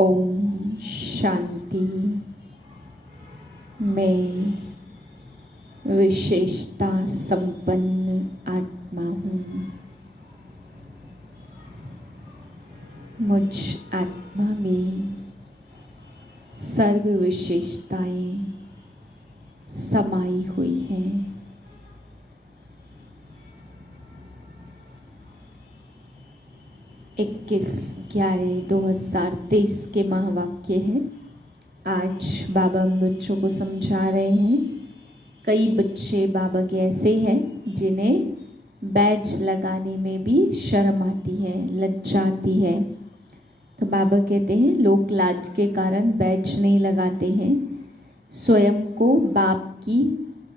ओम शांति। मैं विशेषता संपन्न आत्मा हूँ। मुझ आत्मा में सर्व विशेषताएं समाई हुई हैं। 21/11/2023 के महावाक्य हैं। आज बाबा बच्चों को समझा रहे हैं। कई बच्चे बाबा के ऐसे हैं जिन्हें बैज लगाने में भी शर्म आती है, लज्जा आती है। तो बाबा कहते हैं लोग लाज के कारण बैज नहीं लगाते हैं। स्वयं को बाप की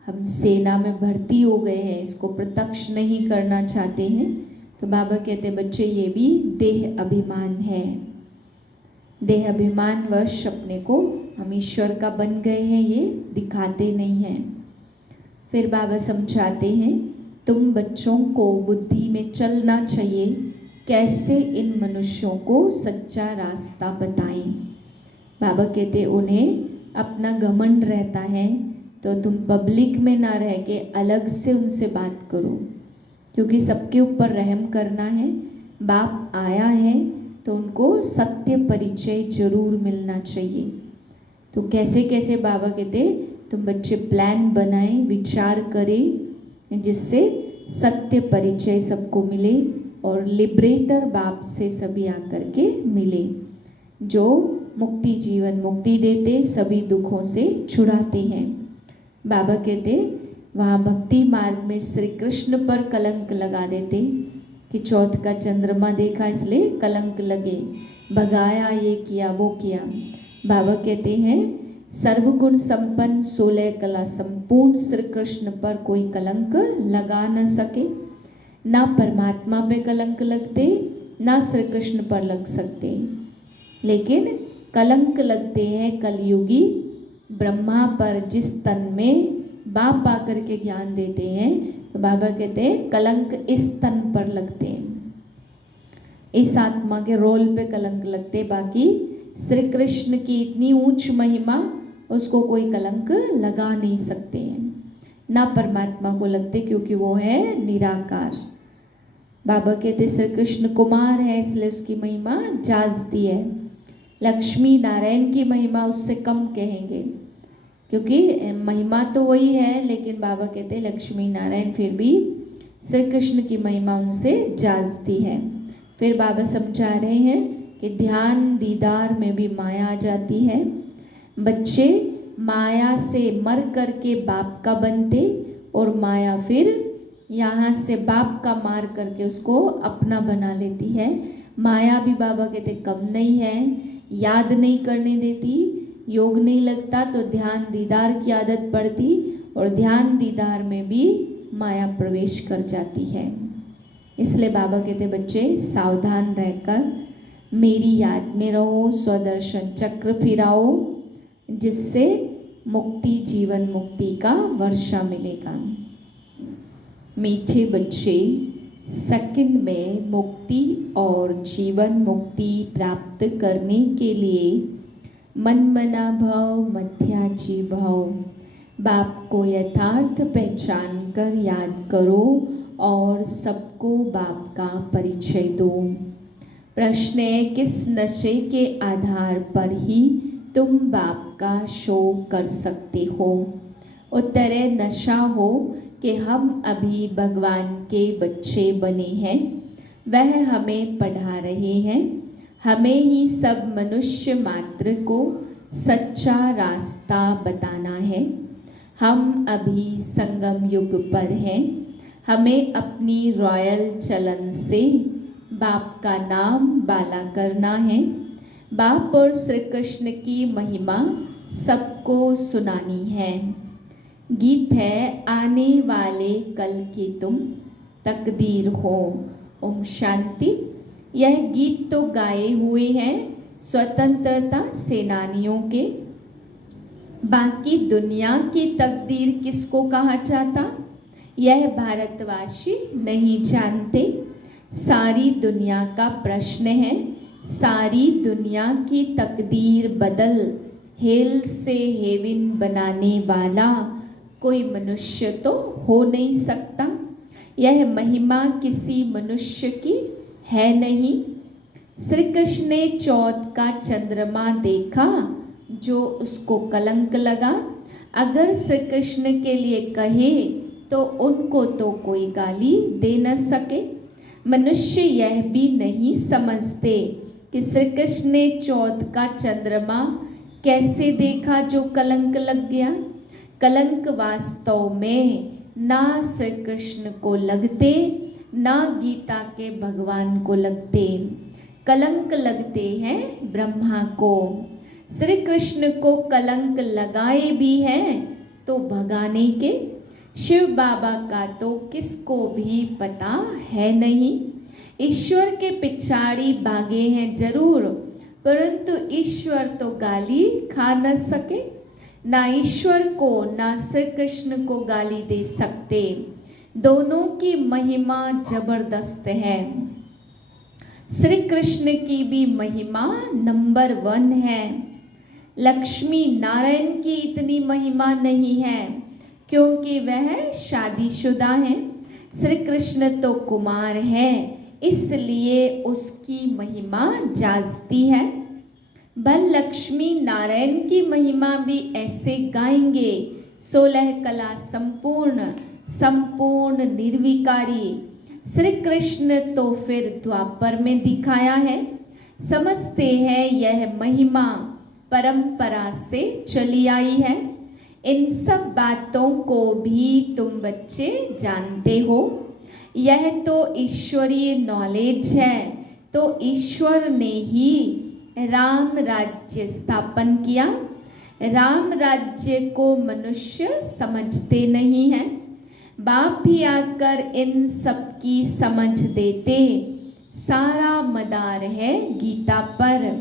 हम सेना में भर्ती हो गए हैं, इसको प्रत्यक्ष नहीं करना चाहते हैं। तो बाबा कहते हैं बच्चे ये भी देह अभिमान है। देह अभिमान वश अपने को हम ईश्वर का बन गए हैं, ये दिखाते नहीं हैं। फिर बाबा समझाते हैं तुम बच्चों को बुद्धि में चलना चाहिए, कैसे इन मनुष्यों को सच्चा रास्ता बताएं। बाबा कहते उन्हें अपना घमंड रहता है तो तुम पब्लिक में ना रह के अलग से उनसे बात करो, क्योंकि सबके ऊपर रहम करना है। बाप आया है तो उनको सत्य परिचय जरूर मिलना चाहिए। तो कैसे कैसे बाबा कहते तुम बच्चे प्लान बनाएं, विचार करें, जिससे सत्य परिचय सबको मिले और लिबरेटर बाप से सभी आकर के मिले, जो मुक्ति जीवन मुक्ति देते, सभी दुखों से छुड़ाते हैं। बाबा कहते वहाँ भक्ति मार्ग में श्री कृष्ण पर कलंक लगा देते कि चौथ का चंद्रमा देखा इसलिए कलंक लगे, भगाया, ये किया वो किया। बाबा कहते हैं सर्वगुण संपन्न 16 कला संपूर्ण श्री कृष्ण पर कोई कलंक लगा न सके। ना परमात्मा पे कलंक लगते, ना श्री कृष्ण पर लग सकते, लेकिन कलंक लगते हैं कलयुगी ब्रह्मा पर, जिस तन में बाप आकर के ज्ञान देते हैं। तो बाबा कहते हैं कलंक इस तन पर लगते हैं, इस आत्मा के रोल पे कलंक लगते, बाकी श्री कृष्ण की इतनी ऊंच महिमा उसको कोई कलंक लगा नहीं सकते हैं। ना परमात्मा को लगते क्योंकि वो है निराकार। बाबा कहते श्री कृष्ण कुमार है इसलिए उसकी महिमा जाजती है। लक्ष्मी नारायण की महिमा उससे कम कहेंगे, क्योंकि महिमा तो वही है, लेकिन बाबा कहते हैं लक्ष्मी नारायण फिर भी श्री कृष्ण की महिमा उनसे जाजती है। फिर बाबा समझा रहे हैं कि ध्यान दीदार में भी माया आ जाती है। बच्चे माया से मर करके बाप का बनते और माया फिर यहाँ से बाप का मार करके उसको अपना बना लेती है। माया भी बाबा कहते कम नहीं है, याद नहीं करने देती, योग नहीं लगता तो ध्यान दीदार की आदत पड़ती और ध्यान दीदार में भी माया प्रवेश कर जाती है। इसलिए बाबा कहते बच्चे सावधान रहकर मेरी याद में रहो, स्वदर्शन चक्र फिराओ, जिससे मुक्ति जीवन मुक्ति का वर्षा मिलेगा। मीठे बच्चे सेकंड में मुक्ति और जीवन मुक्ति प्राप्त करने के लिए मन मना भाव मध्याजी भाव बाप को यथार्थ पहचान कर याद करो और सबको बाप का परिचय दो। प्रश्न है किस नशे के आधार पर ही तुम बाप का शो कर सकते हो? उत्तर है नशा हो कि हम अभी भगवान के बच्चे बने हैं, वह हमें पढ़ा रहे हैं, हमें ही सब मनुष्य मात्र को सच्चा रास्ता बताना है। हम अभी संगम युग पर हैं, हमें अपनी रॉयल चलन से बाप का नाम बाला करना है। बाप और श्री कृष्ण की महिमा सबको सुनानी है। गीत है आने वाले कल की तुम तकदीर हो। ओम शांति। यह गीत तो गाए हुए हैं स्वतंत्रता सेनानियों के, बाकी दुनिया की तकदीर किसको कहा जाता यह भारतवासी नहीं जानते। सारी दुनिया का प्रश्न है सारी दुनिया की तकदीर बदल हेल से हेविन बनाने वाला कोई मनुष्य तो हो नहीं सकता। यह महिमा किसी मनुष्य की है नहीं। श्री कृष्ण ने चौथ का चंद्रमा देखा, जो उसको कलंक लगा। अगर श्री कृष्ण के लिए कहे तो उनको तो कोई गाली दे न सके। मनुष्य यह भी नहीं समझते कि श्री कृष्ण ने चौथ का चंद्रमा कैसे देखा जो कलंक लग गया। कलंक वास्तव में ना श्री कृष्ण को लगते, ना गीता के भगवान को लगते। कलंक लगते हैं ब्रह्मा को। श्री कृष्ण को कलंक लगाए भी हैं तो भगाने के शिव बाबा का तो किसको भी पता है नहीं। ईश्वर के पिछाड़ी भागे हैं जरूर, परंतु ईश्वर तो गाली खा न सके। ना ईश्वर को ना श्री कृष्ण को गाली दे सकते। दोनों की महिमा जबरदस्त है। श्री कृष्ण की भी महिमा नंबर 1 है। लक्ष्मी नारायण की इतनी महिमा नहीं है, क्योंकि वह शादीशुदा है। श्री कृष्ण तो कुमार है, इसलिए उसकी महिमा जाजती है। बल लक्ष्मी नारायण की महिमा भी ऐसे गाएंगे, 16 कला संपूर्ण, संपूर्ण निर्विकारी। श्री कृष्ण तो फिर द्वापर में दिखाया है। समझते हैं यह महिमा परंपरा से चली आई है। इन सब बातों को भी तुम बच्चे जानते हो। यह तो ईश्वरीय नॉलेज है। तो ईश्वर ने ही राम राज्य स्थापन किया। राम राज्य को मनुष्य समझते नहीं हैं। बाप भी आकर इन सब की समझ देते। सारा मदार है गीता पर।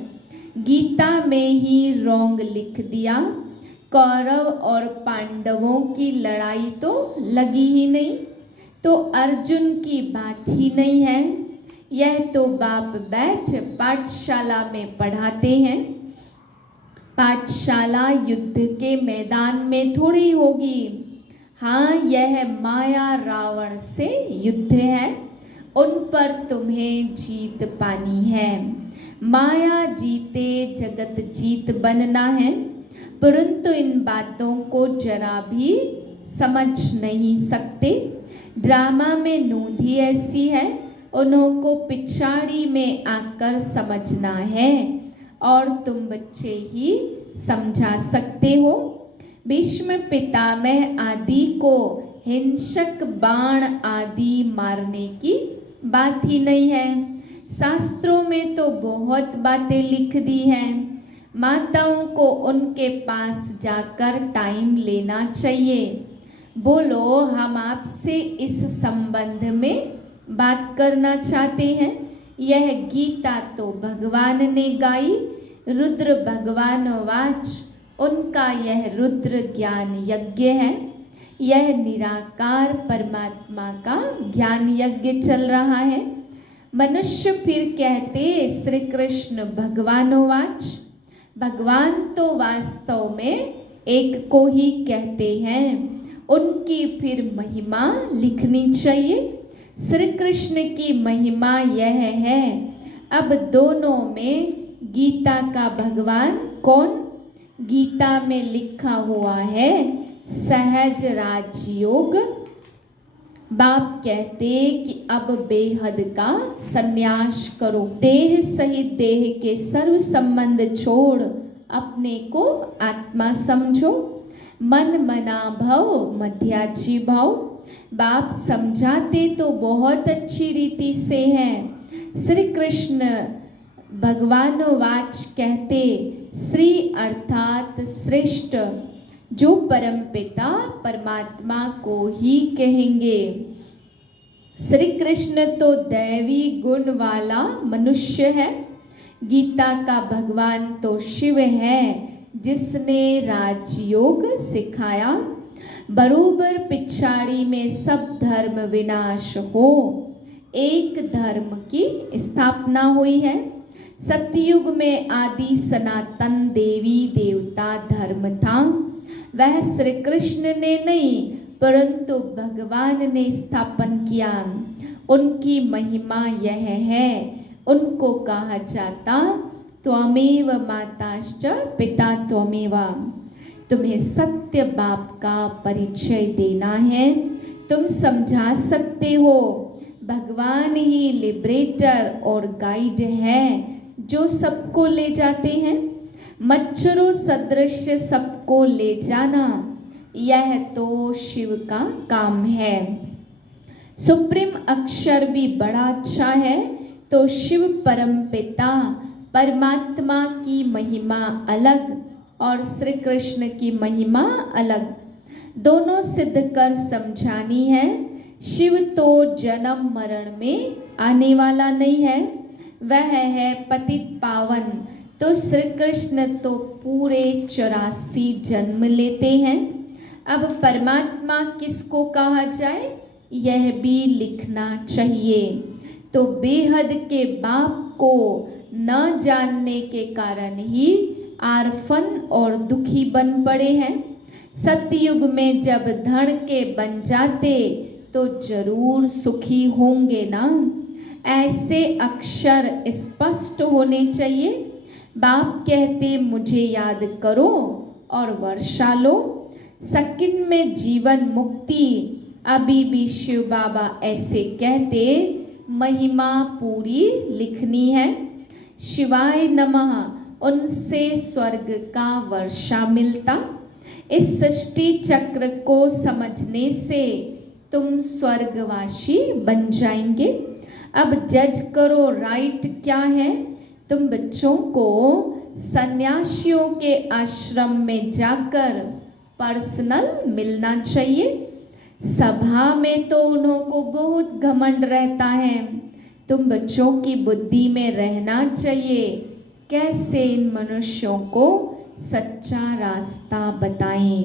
गीता में ही रोंग लिख दिया। कौरव और पांडवों की लड़ाई तो लगी ही नहीं, तो अर्जुन की बात ही नहीं है। यह तो बाप बैठ पाठशाला में पढ़ाते हैं। पाठशाला युद्ध के मैदान में थोड़ी होगी। हाँ, यह माया रावण से युद्ध है। उन पर तुम्हें जीत पानी है। माया जीते जगत जीत बनना है, परंतु इन बातों को जरा भी समझ नहीं सकते। ड्रामा में नूंद ही ऐसी है, उन्हों को पिछाड़ी में आकर समझना है, और तुम बच्चे ही समझा सकते हो। भीष्म पितामह आदि को हिंसक बाण आदि मारने की बात ही नहीं है। शास्त्रों में तो बहुत बातें लिख दी हैं। माताओं को उनके पास जाकर टाइम लेना चाहिए। बोलो, हम आपसे इस संबंध में बात करना चाहते हैं। यह गीता तो भगवान ने गाई। रुद्र भगवान वाच, उनका यह रुद्र ज्ञान यज्ञ है। यह निराकार परमात्मा का ज्ञान यज्ञ चल रहा है। मनुष्य फिर कहते श्री कृष्ण भगवानोवाच। भगवान तो वास्तव में एक को ही कहते हैं। उनकी फिर महिमा लिखनी चाहिए। श्री कृष्ण की महिमा यह है। अब दोनों में गीता का भगवान कौन? गीता में लिखा हुआ है सहज राजयोग। बाप कहते कि अब बेहद का संन्यास करो। देह सहित देह के सर्व संबंध छोड़ अपने को आत्मा समझो। मन मना भव मध्याची भव। बाप समझाते तो बहुत अच्छी रीति से हैं। श्री कृष्ण भगवान वाच कहते श्री अर्थात श्रेष्ठ, जो परमपिता परमात्मा को ही कहेंगे। श्री कृष्ण तो दैवी गुण वाला मनुष्य है। गीता का भगवान तो शिव है, जिसने राजयोग सिखाया। बरोबर पिछाड़ी में सब धर्म विनाश हो, एक धर्म की स्थापना हुई है। सतयुग में आदि सनातन देवी देवता धर्म था, वह श्री कृष्ण ने नहीं परंतु भगवान ने स्थापन किया। उनकी महिमा यह है, उनको कहा जाता त्वमेव माताश्च पिता त्वमेव। तुम्हें सत्य बाप का परिचय देना है, तुम समझा सकते हो भगवान ही लिबरेटर और गाइड है जो सबको ले जाते हैं। मच्छरों सदृश सबको ले जाना यह तो शिव का काम है। सुप्रीम अक्षर भी बड़ा अच्छा है तो शिव परम पिता परमात्मा की महिमा अलग और श्री कृष्ण की महिमा अलग, दोनों सिद्ध कर समझानी है। शिव तो जन्म मरण में आने वाला नहीं है, वह है पतित पावन, तो श्री कृष्ण तो पूरे 84 जन्म लेते हैं। अब परमात्मा किसको कहा जाए यह भी लिखना चाहिए। तो बेहद के बाप को न जानने के कारण ही आर्फन और दुखी बन पड़े हैं। सतयुग में जब धन के बन जाते तो जरूर सुखी होंगे ना। ऐसे अक्षर स्पष्ट होने चाहिए। बाप कहते मुझे याद करो और वर्षा लो, सेकंड में जीवन मुक्ति। अभी भी शिव बाबा ऐसे कहते महिमा पूरी लिखनी है। शिवाय नमः उनसे स्वर्ग का वर्षा मिलता। इस सृष्टि चक्र को समझने से तुम स्वर्गवासी बन जाएंगे। अब जज करो राइट क्या है। तुम बच्चों को सन्यासियों के आश्रम में जाकर पर्सनल मिलना चाहिए। सभा में तो उन्हों को बहुत घमंड रहता है। तुम बच्चों की बुद्धि में रहना चाहिए, कैसे इन मनुष्यों को सच्चा रास्ता बताएं।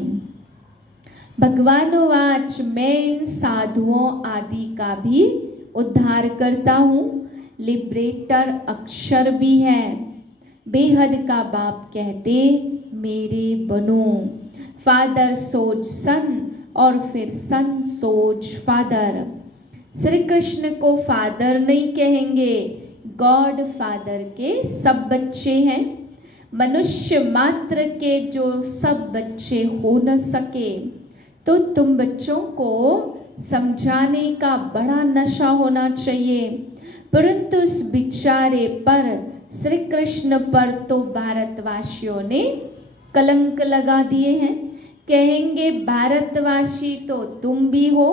भगवान वाच मैं इन साधुओं आदि का भी उद्धार करता हूँ। लिबरेटर अक्षर भी है। बेहद का बाप कहते मेरे बनो। फादर सोच सन और फिर सन सोच फादर। श्री कृष्ण को फादर नहीं कहेंगे, गॉड फादर के सब बच्चे हैं। मनुष्य मात्र के जो सब बच्चे हो न सके, तो तुम बच्चों को समझाने का बड़ा नशा होना चाहिए। परंतु उस बिचारे पर श्री कृष्ण पर तो भारतवासियों ने कलंक लगा दिए हैं। कहेंगे भारतवासी तो तुम भी हो।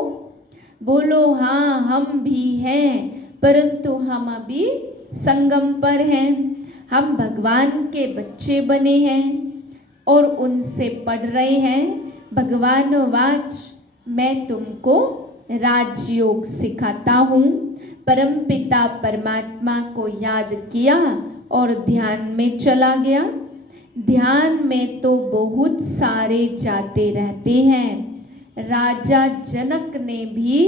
बोलो हाँ हम भी हैं, परंतु हम अभी संगम पर हैं। हम भगवान के बच्चे बने हैं और उनसे पढ़ रहे हैं। भगवान वाच मैं तुमको राजयोग सिखाता हूँ। परमपिता परमात्मा को याद किया और ध्यान में चला गया। ध्यान में तो बहुत सारे जाते रहते हैं। राजा जनक ने भी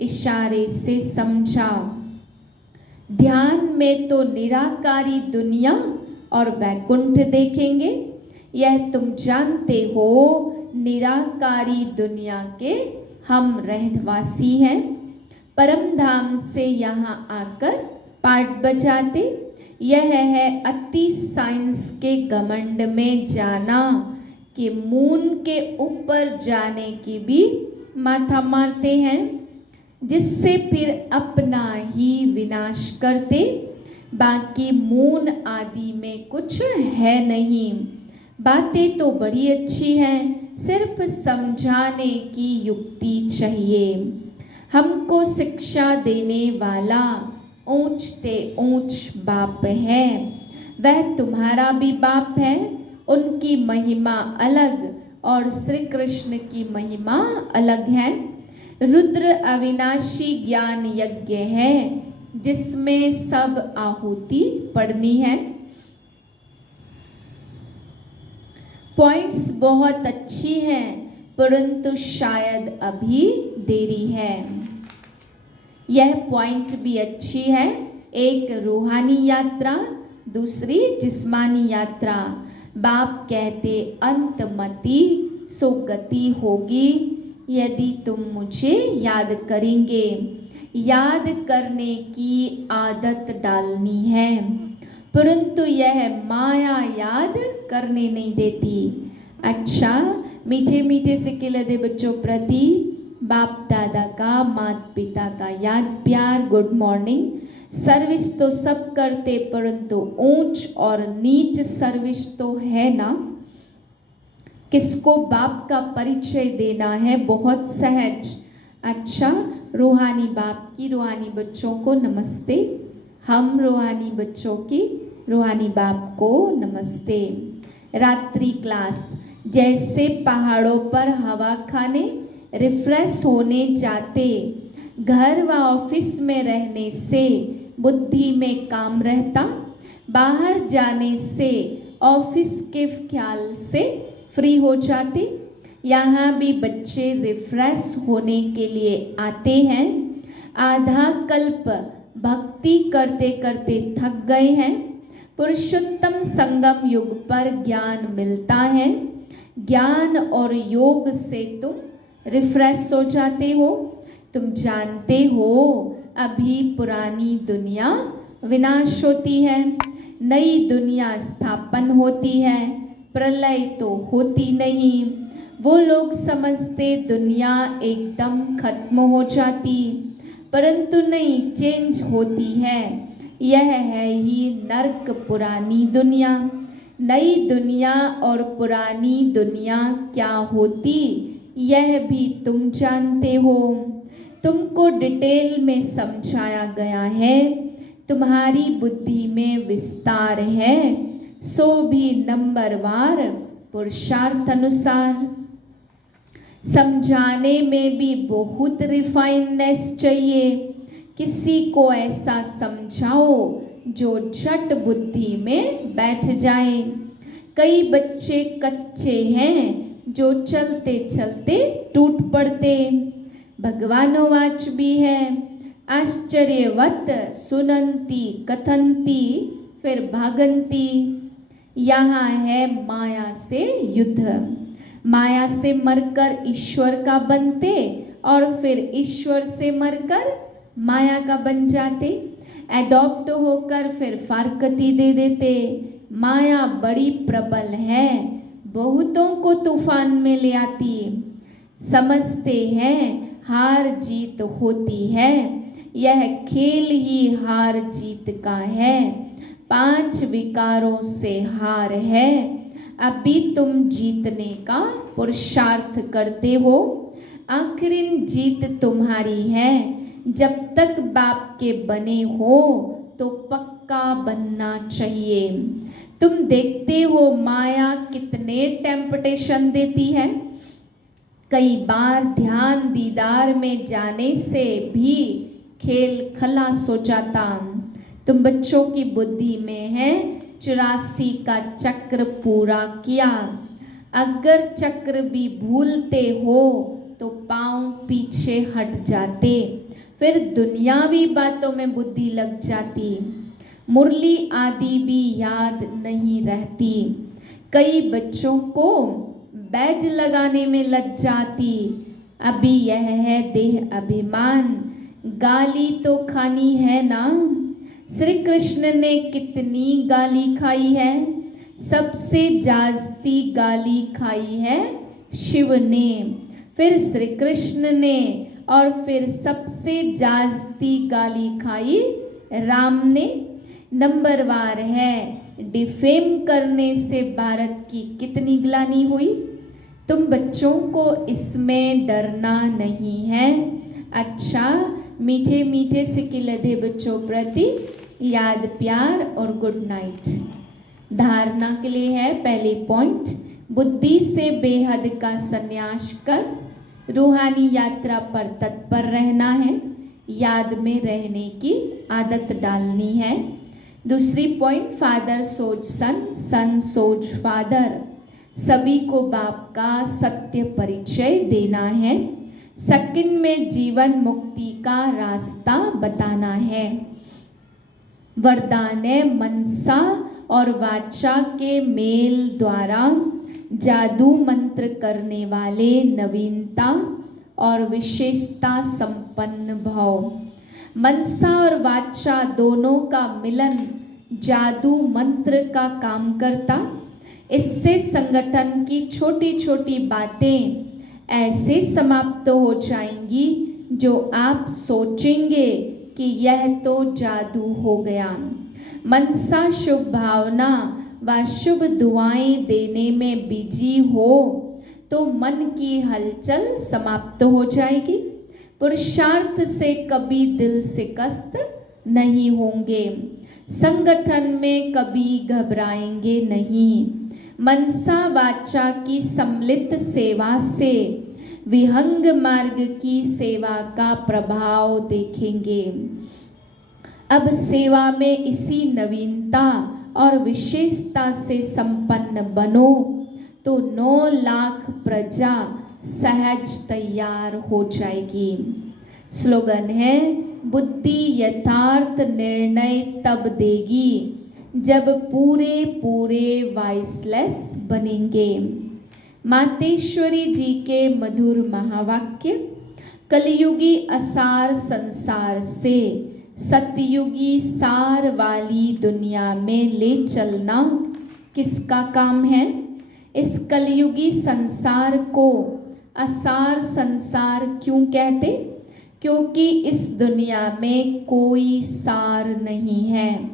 इशारे से समझा। ध्यान में तो निराकारी दुनिया और वैकुंठ देखेंगे। यह तुम जानते हो, निराकारी दुनिया के हम रहवासी हैं। परम धाम से यहाँ आकर पाठ बजाते। यह है अति साइंस के घमंड में जाना कि मून के ऊपर जाने की भी माथा मारते हैं, जिससे फिर अपना ही विनाश करते। बाकी मून आदि में कुछ है नहीं। बातें तो बड़ी अच्छी हैं, सिर्फ समझाने की युक्ति चाहिए। हमको शिक्षा देने वाला ऊंचते ऊंच बाप है, वह तुम्हारा भी बाप है। उनकी महिमा अलग और श्री कृष्ण की महिमा अलग है। रुद्र अविनाशी ज्ञान यज्ञ है, जिसमें सब आहुति पढ़नी है। पॉइंट्स बहुत अच्छी हैं, परंतु शायद अभी देरी है। यह पॉइंट भी अच्छी है। एक रूहानी यात्रा दूसरी जिस्मानी यात्रा। बाप कहते अंतमति सो गति होगी यदि तुम मुझे याद करेंगे। याद करने की आदत डालनी है, परंतु यह माया याद करने नहीं देती। अच्छा, मीठे मीठे सिक्के लदे बच्चों प्रति बाप दादा का, माता पिता का याद प्यार, गुड मॉर्निंग। सर्विस तो सब करते, परंतु ऊंच और नीच सर्विस तो है ना। किसको बाप का परिचय देना है, बहुत सहज। अच्छा, रूहानी बाप की रूहानी बच्चों को नमस्ते। हम रूहानी बच्चों की रूहानी बाप को नमस्ते। रात्रि क्लास। जैसे पहाड़ों पर हवा खाने रिफ्रेश होने जाते, घर व ऑफिस में रहने से बुद्धि में काम रहता, बाहर जाने से ऑफिस के ख्याल से फ्री हो जाते। यहाँ भी बच्चे रिफ्रेश होने के लिए आते हैं। आधा कल्प भक्ति करते करते थक गए हैं। पुरुषोत्तम संगम युग पर ज्ञान मिलता है। ज्ञान और योग से तुम रिफ्रेश हो जाते हो। तुम जानते हो अभी पुरानी दुनिया विनाश होती है, नई दुनिया स्थापन होती है, प्रलय तो होती नहीं। वो लोग समझते दुनिया एकदम खत्म हो जाती, परंतु नहीं, चेंज होती है। यह है ही नर्क पुरानी दुनिया। नई दुनिया और पुरानी दुनिया क्या होती, यह भी तुम जानते हो। तुमको डिटेल में समझाया गया है, तुम्हारी बुद्धि में विस्तार है, सो भी नंबरवार पुरुषार्थ अनुसार। समझाने में भी बहुत रिफाइननेस चाहिए। किसी को ऐसा समझाओ जो झट बुद्धि में बैठ जाए। कई बच्चे कच्चे हैं जो चलते चलते टूट पड़ते। भगवानोवाच भी है, आश्चर्यवत सुनंती कथंती फिर भागंती। यहाँ है माया से युद्ध। माया से मरकर ईश्वर का बनते और फिर ईश्वर से मरकर माया का बन जाते। एडॉप्ट होकर फिर फारकती दे देते। माया बड़ी प्रबल है, बहुतों को तूफान में ले आती। समझते हैं हार जीत होती है, यह खेल ही हार जीत का है। 5 विकारों से हार है, अभी तुम जीतने का पुरुषार्थ करते हो। आखिरी जीत तुम्हारी है। जब तक बाप के बने हो तो पक्का बनना चाहिए। तुम देखते हो माया कितने टेम्पटेशन देती है। कई बार ध्यान दीदार में जाने से भी खेल खलास हो जाता। तुम बच्चों की बुद्धि में है 84 का चक्र पूरा किया। अगर चक्र भी भूलते हो तो पांव पीछे हट जाते, फिर दुनियावी बातों में बुद्धि लग जाती। मुरली आदि भी याद नहीं रहती। कई बच्चों को बैज लगाने में लग जाती। अभी यह है देह अभिमान, गाली तो खानी है ना। श्री कृष्ण ने कितनी गाली खाई है, सबसे जास्ती गाली खाई है शिव ने, फिर श्री कृष्ण ने, और फिर सबसे जास्ती गाली खाई राम ने। नंबरवार है, डिफेम करने से भारत की कितनी ग्लानि हुई। तुम बच्चों को इसमें डरना नहीं है। अच्छा, मीठे मीठे सिक्के लदे बच्चों प्रति याद प्यार और गुड नाइट। धारणा के लिए है पहली पॉइंट, बुद्धि से बेहद का संन्यास कर रूहानी यात्रा पर तत्पर रहना है, याद में रहने की आदत डालनी है। दूसरी पॉइंट, फादर सोच सन, सन सोच फादर, सभी को बाप का सत्य परिचय देना है। सेकंड में जीवन मुक्ति का रास्ता बताना है। वरदान है मनसा और वाचा के मेल द्वारा जादू मंत्र करने वाले नवीनता और विशेषता संपन्न भाव। मनसा और वाचा दोनों का मिलन जादू मंत्र का काम करता। इससे संगठन की छोटी छोटी बातें ऐसे समाप्त हो जाएंगी जो आप सोचेंगे कि यह तो जादू हो गया। मनसा शुभ भावना व शुभ दुआएं देने में बिजी हो तो मन की हलचल समाप्त हो जाएगी। पुरुषार्थ से कभी दिल से कष्ट नहीं होंगे। संगठन में कभी घबराएंगे नहीं। मनसा वाचा की सम्मिलित सेवा से विहंग मार्ग की सेवा का प्रभाव देखेंगे। अब सेवा में इसी नवीनता और विशेषता से संपन्न बनो तो 9 लाख प्रजा सहज तैयार हो जाएगी। स्लोगन है, बुद्धि यथार्थ निर्णय तब देगी जब पूरे पूरे वॉइसलेस बनेंगे। मातेश्वरी जी के मधुर महावाक्य। कलयुगी असार संसार से सतयुगी सार वाली दुनिया में ले चलना किसका काम है? इस कलयुगी संसार को असार संसार क्यों कहते? क्योंकि इस दुनिया में कोई सार नहीं है।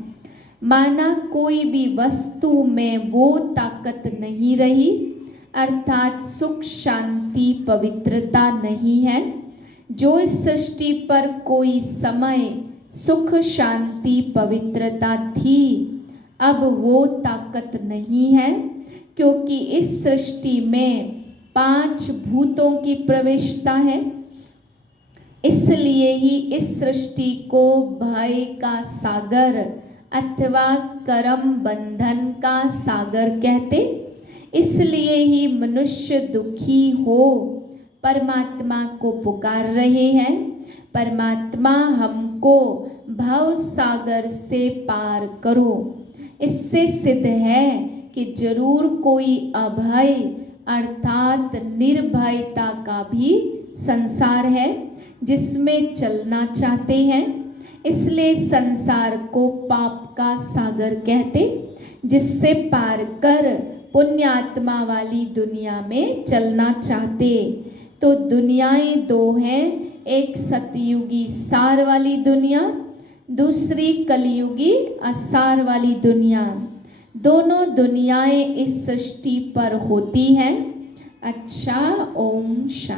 माना कोई भी वस्तु में वो ताकत नहीं रही, अर्थात सुख शांति पवित्रता नहीं है। जो इस सृष्टि पर कोई समय सुख शांति पवित्रता थी, अब वो ताकत नहीं है, क्योंकि इस सृष्टि में 5 भूतों की प्रवेशता है। इसलिए ही इस सृष्टि को भय का सागर अथवा कर्म बंधन का सागर कहते। इसलिए ही मनुष्य दुखी हो परमात्मा को पुकार रहे हैं। परमात्मा हमको भव सागर से पार करो। इससे सिद्ध है कि जरूर कोई अभय अर्थात निर्भयता का भी संसार है जिसमें चलना चाहते हैं। इसलिए संसार को पाप का सागर कहते, जिससे पार कर पुण्यात्मा वाली दुनिया में चलना चाहते। तो दुनियाएं 2 हैं, एक सतयुगी सार वाली दुनिया, दूसरी कलयुगी असार वाली दुनिया। दोनों दुनियाएं इस सृष्टि पर होती हैं। अच्छा, ओम शांति।